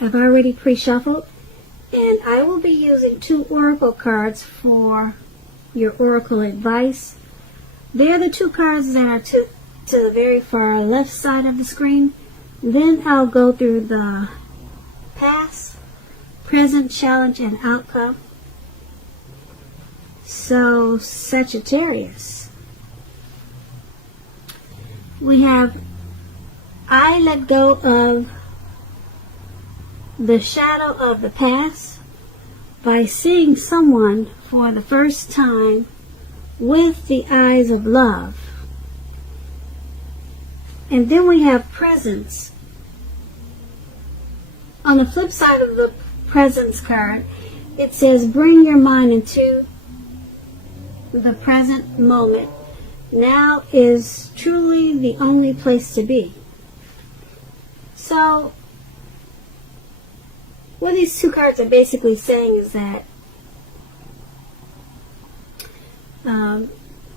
I've already pre-shuffled, and I will be using 2 oracle cards for your oracle advice. They're the 2 cards that are to the very far left side of the screen. Then I'll go through the past, present, challenge, and outcome. So, Sagittarius, we have, I let go of the shadow of the past by seeing someone for the first time with the eyes of love. And then we have presence. On the flip side of the presence card, it says bring your mind into the present moment. Now is truly the only place to be. So, what these 2 cards are basically saying is that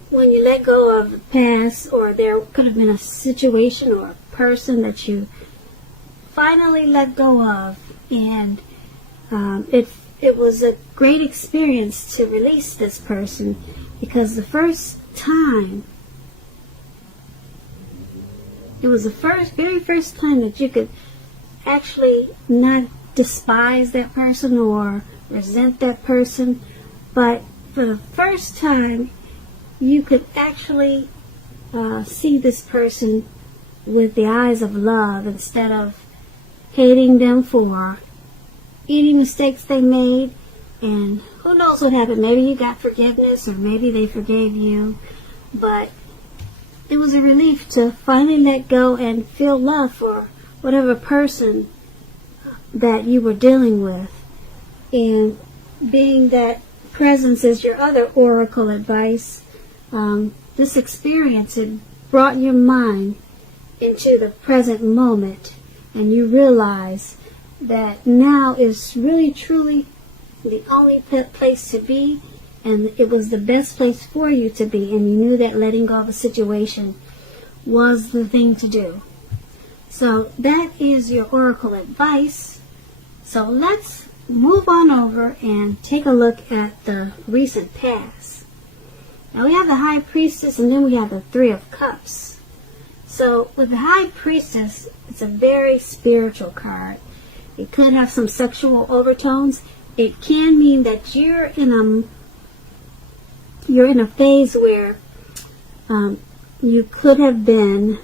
when you let go of the past, or there could have been a situation or a person that you finally let go of, and it was a great experience to release this person, because the first time, it was the very first time that you could actually not despise that person or resent that person, but for the first time you could actually see this person with the eyes of love, instead of hating them for any mistakes they made. And who knows what happened, maybe you got forgiveness, or maybe they forgave you, but it was a relief to finally let go and feel love for whatever person that you were dealing with. And being that presence is your other oracle advice, this experience, it brought your mind into the present moment, and you realize that now is really truly the only place to be, and it was the best place for you to be, and you knew that letting go of a situation was the thing to do. So that is your oracle advice. So let's move on over and take a look at the recent past. Now we have the High Priestess, and then we have the 3 of Cups. So with the High Priestess, it's a very spiritual card. It could have some sexual overtones. It can mean that you're in a phase where you could have been,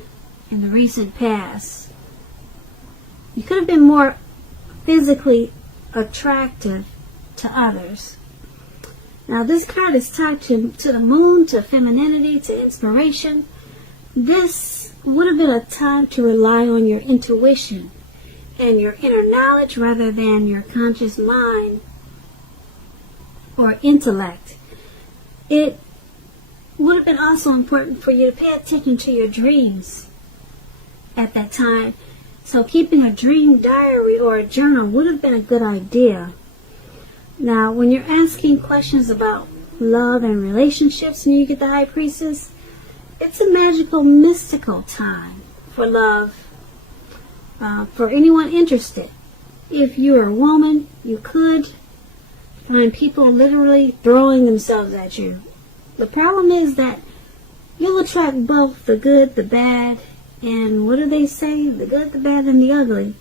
in the recent past, you could have been more physically attractive to others. Now this card is tied to the moon, to femininity, to inspiration. This would have been a time to rely on your intuition and your inner knowledge rather than your conscious mind or intellect. It would have been also important for you to pay attention to your dreams at that time. So keeping a dream diary or a journal would have been a good idea. Now, when you're asking questions about love and relationships and you get the High Priestess, it's a magical, mystical time for love, for anyone interested. If you're a woman, you could find people literally throwing themselves at you. The problem is that you'll attract both the good, the bad, and what do they say? The good, the bad, and the ugly.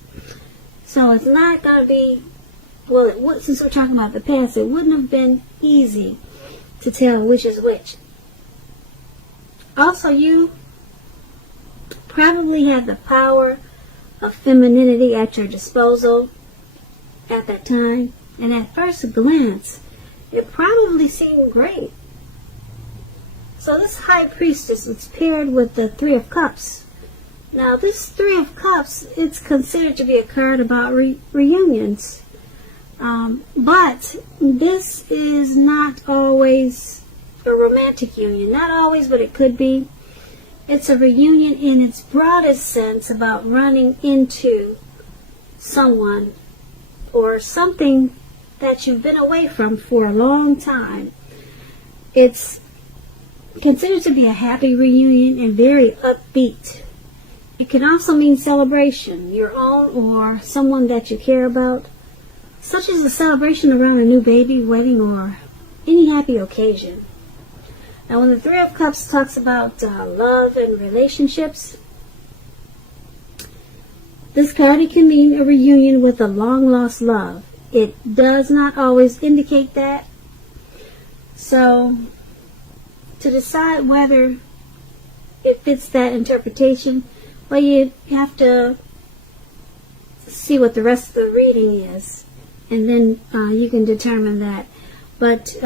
So it's not going to be, well, since we're talking about the past, it wouldn't have been easy to tell which is which. Also, you probably had the power of femininity at your disposal at that time, and at first glance, it probably seemed great. So this High Priestess is paired with the 3 of Cups. Now this 3 of Cups, it's considered to be a card about reunions. But this is not always a romantic union. Not always, but it could be. It's a reunion in its broadest sense about running into someone or something that you've been away from for a long time. It's considered to be a happy reunion and very upbeat. It can also mean celebration, your own or someone that you care about, such as a celebration around a new baby, wedding, or any happy occasion. Now, when the Three of Cups talks about love and relationships, this card, it can mean a reunion with a long-lost love. It does not always indicate that. So, to decide whether it fits that interpretation, well, you have to see what the rest of the reading is, and then you can determine that. But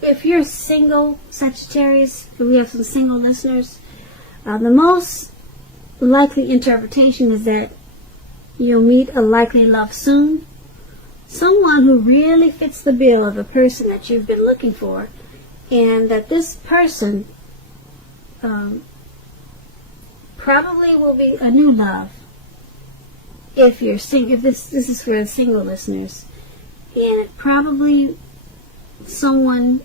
if you're single, Sagittarius, if we have some single listeners, the most likely interpretation is that you'll meet a likely love soon, someone who really fits the bill of the person that you've been looking for, and that this person probably will be a new love. If you're single, if this is for the single listeners, and probably someone,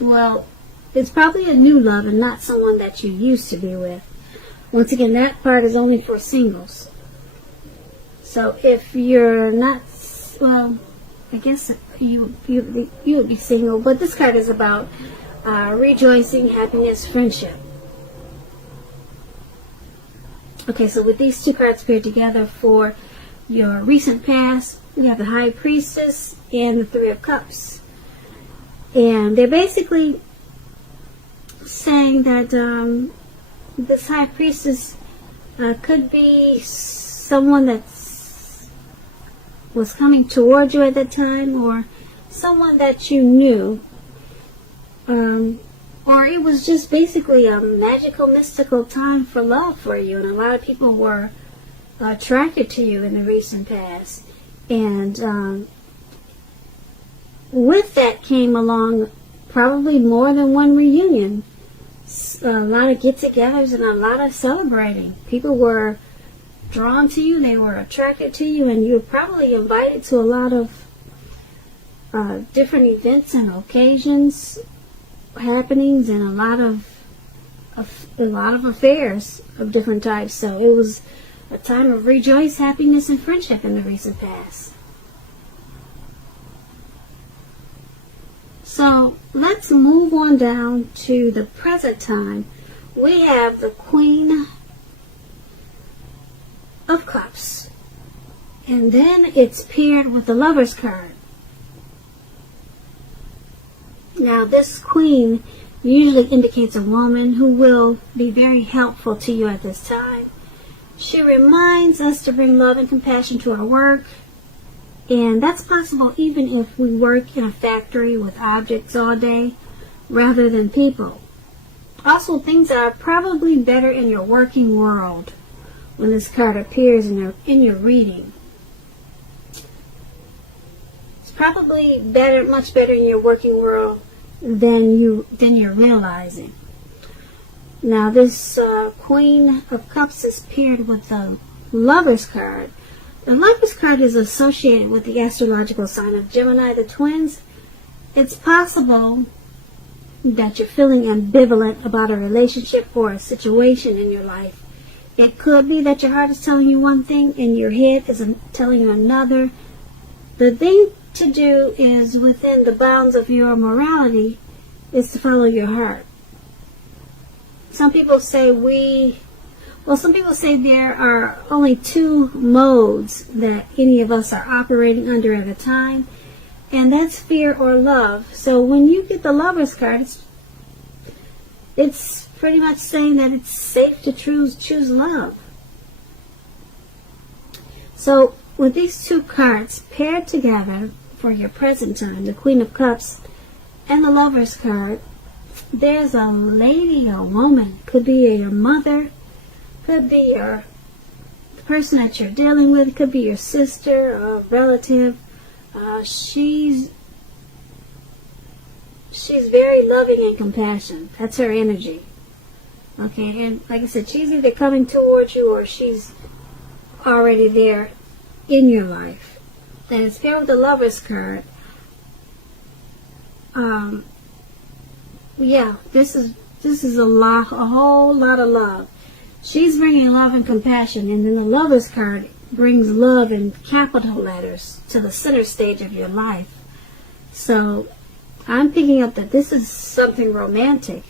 well, it's probably a new love and not someone that you used to be with. Once again, that part is only for singles. So if you're not, well, I guess you would be single, but this card is about rejoicing, happiness, friendship. Okay, so with these two cards paired together for your recent past, we have the High Priestess and the Three of Cups. And they're basically saying that this High Priestess could be someone that was coming toward you at that time, or someone that you knew, or it was just basically a magical, mystical time for love for you, and a lot of people were attracted to you in the recent past. And with that came along probably more than one reunion, a lot of get-togethers and a lot of celebrating. People were drawn to you, they were attracted to you, and you were probably invited to a lot of different events and occasions, happenings, and a lot of affairs of different types. So it was a time of rejoice, happiness, and friendship in the recent past. So let's move on down to the present time. We have the Queen of Cups, and then it's paired with the Lover's card. Now, this Queen usually indicates a woman who will be very helpful to you at this time. She reminds us to bring love and compassion to our work, and that's possible even if we work in a factory with objects all day rather than people. Also, things are probably better in your working world when this card appears in your reading. It's probably better, much better in your working world than you're realizing. Now, this Queen of Cups is paired with the Lover's card. The Lover's card is associated with the astrological sign of Gemini, the twins. It's possible that you're feeling ambivalent about a relationship or a situation in your life. It could be that your heart is telling you one thing and your head is telling you another. The thing to do is, within the bounds of your morality, is to follow your heart. Some people say there are only two modes that any of us are operating under at a time, and that's fear or love. So when you get the Lover's card, it's pretty much saying that it's safe to choose love. So with these two cards paired together for your present time, the Queen of Cups and the Lover's card, there's a lady, a woman, could be your mother, could be the person that you're dealing with, could be your sister, a relative. She's very loving and compassionate. That's her energy. Okay, and like I said, she's either coming towards you or she's already there in your life. And it's paired with the Lover's card. Yeah, this is a whole lot of love. she's bringing love and compassion, and then the Lover's card brings love in capital letters to the center stage of your life. So I'm picking up that this is something romantic,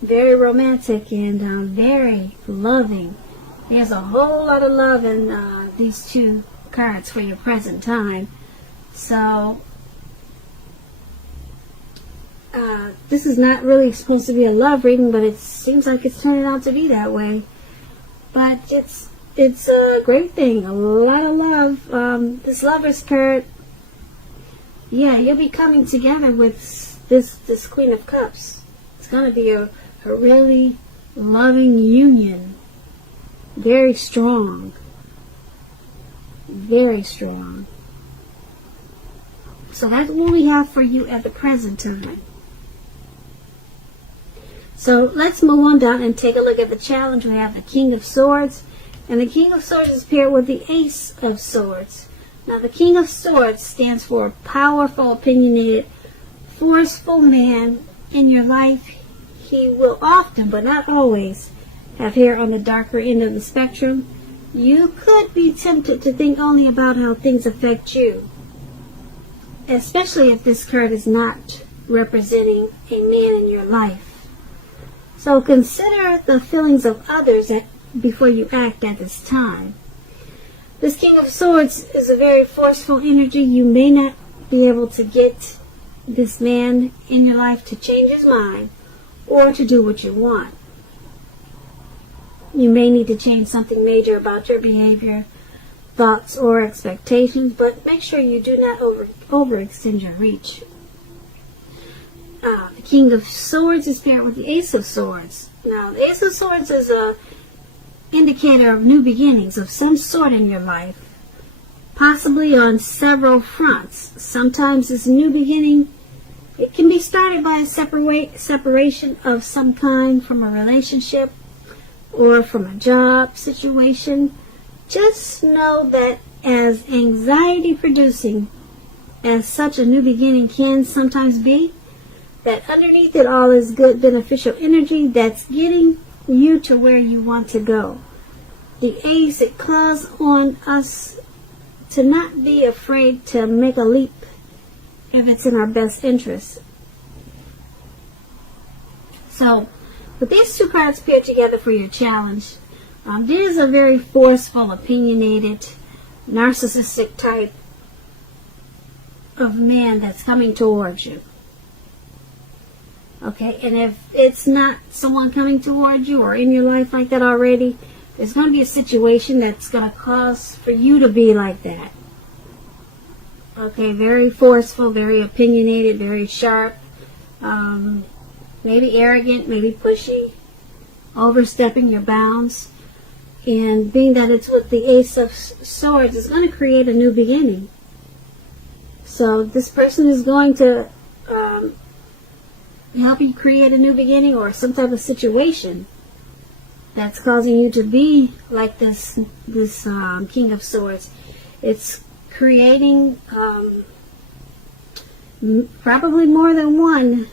very romantic, and very loving. There's a whole lot of love in these two cards for your present time. So this is not really supposed to be a love reading, but it seems like it's turning out to be that way. But it's a great thing, a lot of love. This Lover's card, yeah, you'll be coming together with this Queen of Cups. It's going to be a really loving union. Very strong. Very strong. So that's what we have for you at the present time. So let's move on down and take a look at the challenge. We have the King of Swords. And the King of Swords is paired with the Ace of Swords. Now the King of Swords stands for a powerful, opinionated, forceful man in your life. He will often, but not always, have hair on the darker end of the spectrum. You could be tempted to think only about how things affect you, especially if this card is not representing a man in your life. So consider the feelings of others before you act at this time. This King of Swords is a very forceful energy. You may not be able to get this man in your life to change his mind or to do what you want. You may need to change something major about your behavior, thoughts, or expectations, but make sure you do not overextend your reach. The King of Swords is paired with the Ace of Swords. Now, the Ace of Swords is a indicator of new beginnings of some sort in your life, possibly on several fronts. Sometimes this new beginning, it can be started by a separation of some kind from a relationship or from a job situation. Just know that as anxiety producing as such a new beginning can sometimes be, that underneath it all is good beneficial energy that's getting you to where you want to go. The Ace, it calls on us to not be afraid to make a leap if it's in our best interest. So, with these two cards paired together for your challenge, there's a very forceful, opinionated, narcissistic type of man that's coming towards you. Okay, and if it's not someone coming towards you or in your life like that already, there's going to be a situation that's going to cause for you to be like that. Okay, very forceful, very opinionated, very sharp, maybe arrogant, maybe pushy, overstepping your bounds. And being that it's with the Ace of Swords, it's going to create a new beginning. So this person is going to help you create a new beginning or some type of situation that's causing you to be like this King of Swords. It's creating probably more than one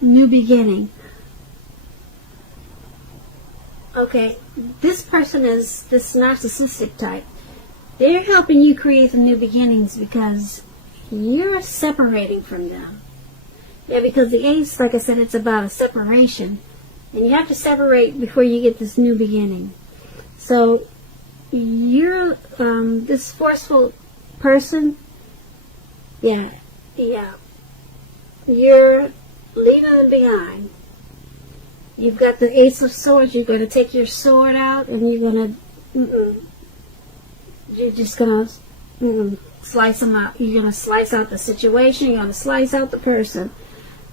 new beginning. Okay, this person is this narcissistic type. They're helping you create the new beginnings because you're separating from them. Yeah, because the Ace, like I said, it's about a separation. And you have to separate before you get this new beginning. So, you're, this forceful person, yeah, you're leaving them behind. You've got the Ace of Swords, you're going to take your sword out, and you're going to, you're just going to, slice them out. You're going to slice out the situation, you're going to slice out the person.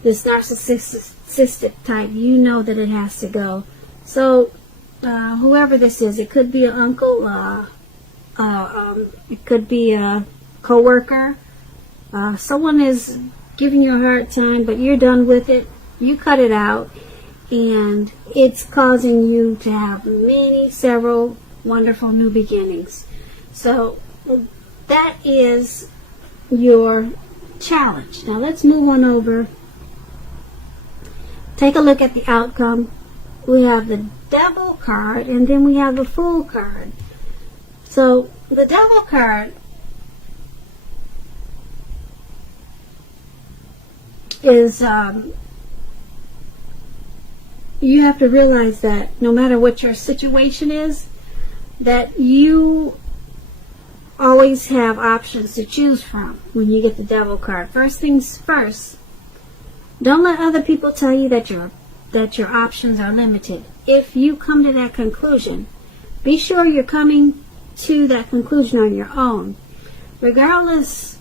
This narcissistic type, you know that it has to go. So, whoever this is, it could be an uncle, it could be a co-worker. Someone is giving you a hard time, but you're done with it. You cut it out, and it's causing you to have several wonderful new beginnings. So, that is your challenge. Now, let's move on over. Take a look at the outcome. we have the Devil card, and then we have the Fool card. So the Devil card is you have to realize that no matter what your situation is, that you always have options to choose from when you get the Devil card. First things first, don't let other people tell you that your options are limited. If you come to that conclusion, be sure you're coming to that conclusion on your own. Regardless,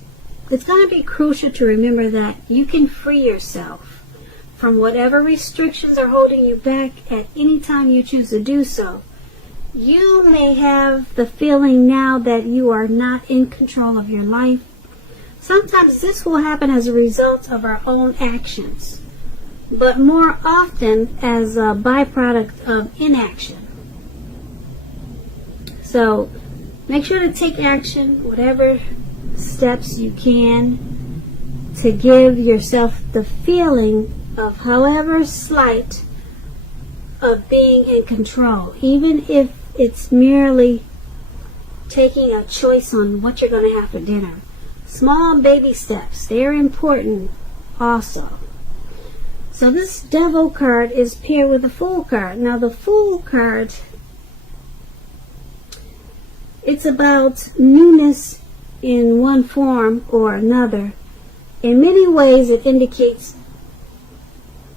it's going to be crucial to remember that you can free yourself from whatever restrictions are holding you back at any time you choose to do so. You may have the feeling now that you are not in control of your life. Sometimes this will happen as a result of our own actions, but more often as a byproduct of inaction. So make sure to take action, whatever steps you can, to give yourself the feeling of, however slight, of being in control, even if it's merely taking a choice on what you're going to have for dinner. Small baby steps, they're important also. So this Devil card is paired with the Fool card. Now the Fool card, it's about newness in one form or another. In many ways it indicates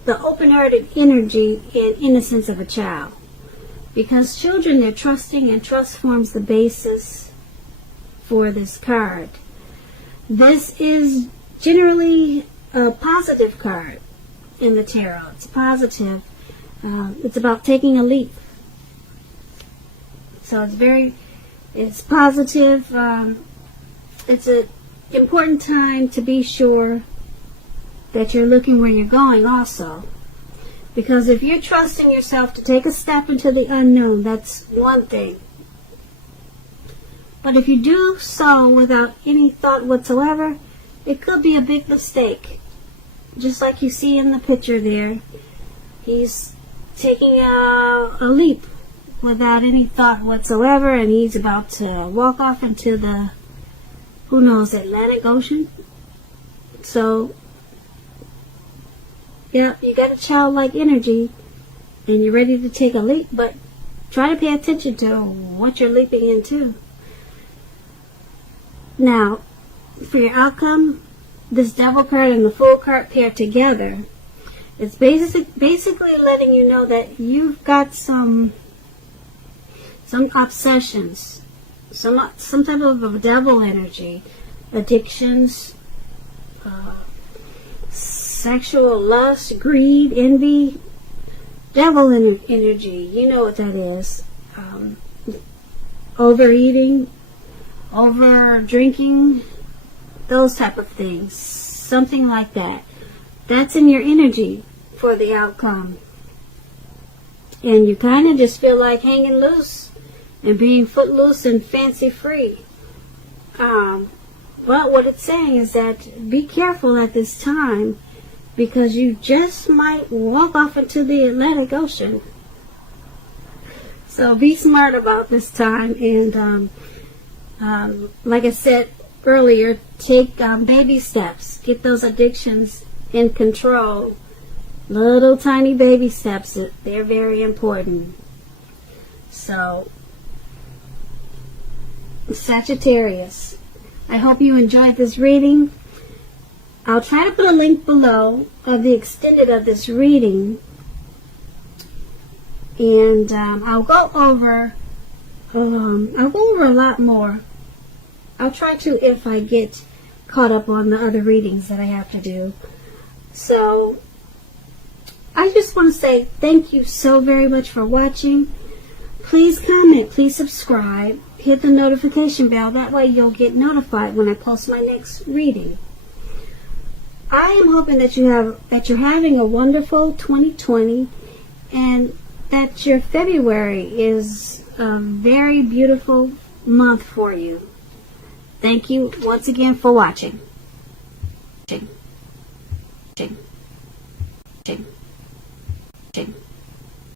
the open-hearted energy and innocence of a child. Because children, they're trusting, and trust forms the basis for this card. This is generally a positive card in the tarot. It's positive. It's about taking a leap. So it's positive. It's an important time to be sure that you're looking where you're going also. Because if you're trusting yourself to take a step into the unknown, that's one thing. But if you do so without any thought whatsoever, it could be a big mistake. Just like you see in the picture there, he's taking a leap without any thought whatsoever, and he's about to walk off into the, who knows, Atlantic Ocean. So, yeah, you got a childlike energy, and you're ready to take a leap, but try to pay attention to what you're leaping into. Now, for your outcome, this Devil card and the Fool card paired together, it's basically letting you know that you've got some obsessions, some type of a devil energy, addictions, sexual lust, greed, envy, devil energy. You know what that is. Overeating, over drinking, those type of things, something like that. That's in your energy for the outcome, and you kind of just feel like hanging loose and being footloose and fancy free. But what it's saying is that be careful at this time, because you just might walk off into the Atlantic Ocean. So be smart about this time, and like I said earlier, take baby steps. Get those addictions in control. Little tiny baby steps. They're very important. So, Sagittarius, I hope you enjoyed this reading. I'll try to put a link below of the extended of this reading, and I'll go over a lot more. I'll try to, if I get caught up on the other readings that I have to do. So, I just want to say thank you so very much for watching. Please comment, please subscribe, hit the notification bell. That way you'll get notified when I post my next reading. I am hoping that you're having a wonderful 2020, and that your February is a very beautiful month for you. Thank you once again for watching.